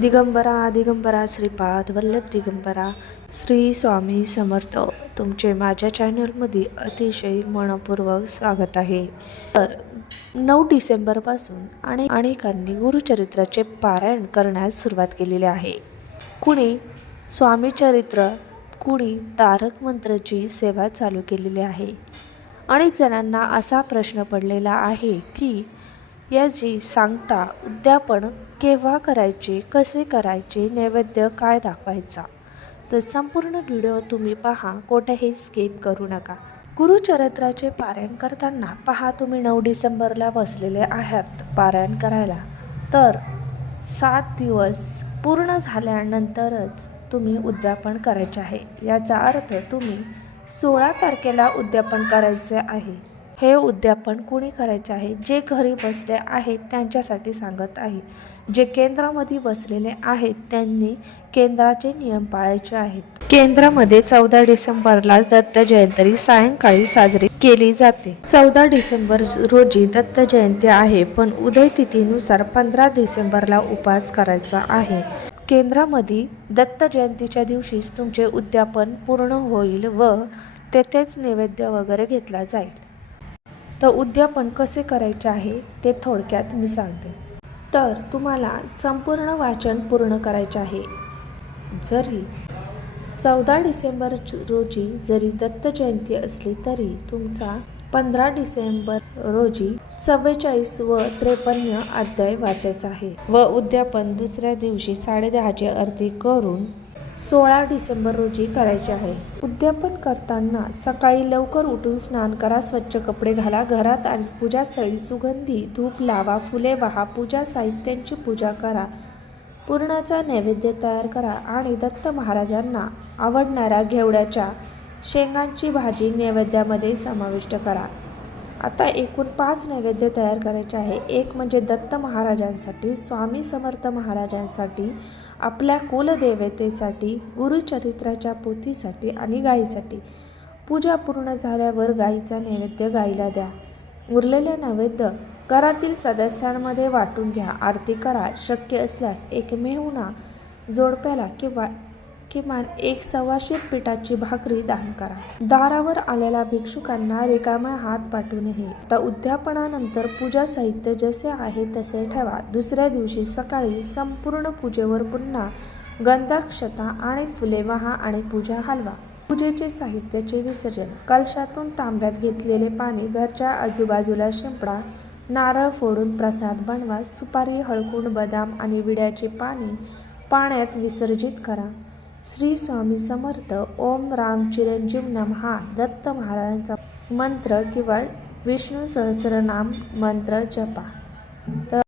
दिगंबरा दिगंबरा श्रीपाद वल्लभ दिगंबरा श्री स्वामी समर्थ. तुमचे माझ्या चॅनलमध्ये अतिशय मनपूर्वक स्वागत आहे. तर नऊ डिसेंबरपासून आणि अनेकांनी गुरुचरित्राचे पारायण करण्यास सुरुवात केलेली आहे. कुणी स्वामीचरित्र कुणी तारक मंत्रची सेवा चालू केलेली आहे. अनेक जणांना असा प्रश्न पडलेला आहे की याची सांगता उद्यापन केव्हा करायचे कसे करायचे नैवेद्य काय दाखवायचा? तर संपूर्ण व्हिडिओ तुम्ही पहा कोठेही स्किप करू नका. गुरुचरित्राचे पारायण करताना पहा तुम्ही नऊ डिसेंबरला बसलेले आहात पारायण करायला. तर सात दिवस पूर्ण झाल्यानंतरच तुम्ही उद्यापन करायचे आहे. याचा अर्थ तुम्ही सोळा तारखेला उद्यापन करायचे आहे. हे उद्यापन कुणी करायचे आहे? जे घरी बसले आहेत त्यांच्यासाठी सांगत आहे. जे केंद्रामध्ये बसलेले आहेत त्यांनी केंद्राचे नियम पाळायचे आहेत. केंद्रामध्ये चौदा डिसेंबरला दत्त जयंती सायंकाळी साजरी केली जाते. चौदा डिसेंबर रोजी दत्त जयंती आहे पण उदय तिथीनुसार पंधरा डिसेंबरला उपास करायचा आहे. केंद्रामध्ये दत्त जयंतीच्या दिवशीच तुमचे उद्यापन पूर्ण होईल व तेथेच नैवेद्य वगैरे घेतला जाईल. तर उद्यापन कसे करायचे आहे ते थोडक्यात मी सांगते. तर तुम्हाला संपूर्ण वाचन पूर्ण करायचे आहे. जरी चौदा डिसेंबर रोजी जरी दत्त जयंती असली तरी तुमचा पंधरा डिसेंबर रोजी चव्वेचाळीस व त्रेपन्न अध्याय वाचायचा आहे. व उद्यापन दुसऱ्या दिवशी साडेदहाची अर्धी करून सोळा डिसेंबर रोजी करायचे आहे. उद्यापन करताना सकाळी लवकर उठून स्नान करा स्वच्छ कपडे घाला घरात आणि पूजास्थळी सुगंधी धूप लावा फुले वाहा पूजा साहित्यांची पूजा करा. पुरणाचा नैवेद्य तयार करा आणि दत्त महाराजांना आवडणाऱ्या घेवड्याच्या शेंगांची भाजी नैवेद्यामध्ये समाविष्ट करा. आता एकूण पाच नैवेद्य तयार करायचे आहे. एक म्हणजे दत्त महाराजांसाठी स्वामी समर्थ महाराजांसाठी आपल्या कुलदेवतेसाठी गुरुचरित्राच्या पोथीसाठी आणि गायीसाठी. पूजा पूर्ण झाल्यावर गायीचा नैवेद्य गायीला द्या. उरलेले नैवेद्य घरातील सदस्यांमध्ये वाटून घ्या. आरती करा. शक्य असल्यास एकमेवना जोडप्याला किंवा किमान एक सव्वाशीर पिठाची भाकरी दान करा. दारावर आलेल्या भिक्षुकांना रिकामा हात पाठवू नये. आता उद्यापनानंतर पूजा साहित्य जसे आहे तसे ठेवा. दुसऱ्या दिवशी सकाळी संपूर्ण पूजेवर पुन्हा गंधाक्षता आणि फुले वाहा आणि पूजा हलवा. पूजेचे साहित्याचे विसर्जन. कलशातून तांब्यात घेतलेले पाणी घरच्या आजूबाजूला शिंपडा नारळ फोडून प्रसाद बनवा सुपारी हळकुंड बदाम आणि विड्याचे पाणी पाण्यात विसर्जित करा. श्री स्वामी समर्थ ओम राम चिरंजीव नम हा दत्त महाराजांचा मंत्र किंवा विष्णू सहस्रनाम मंत्र जपा. तर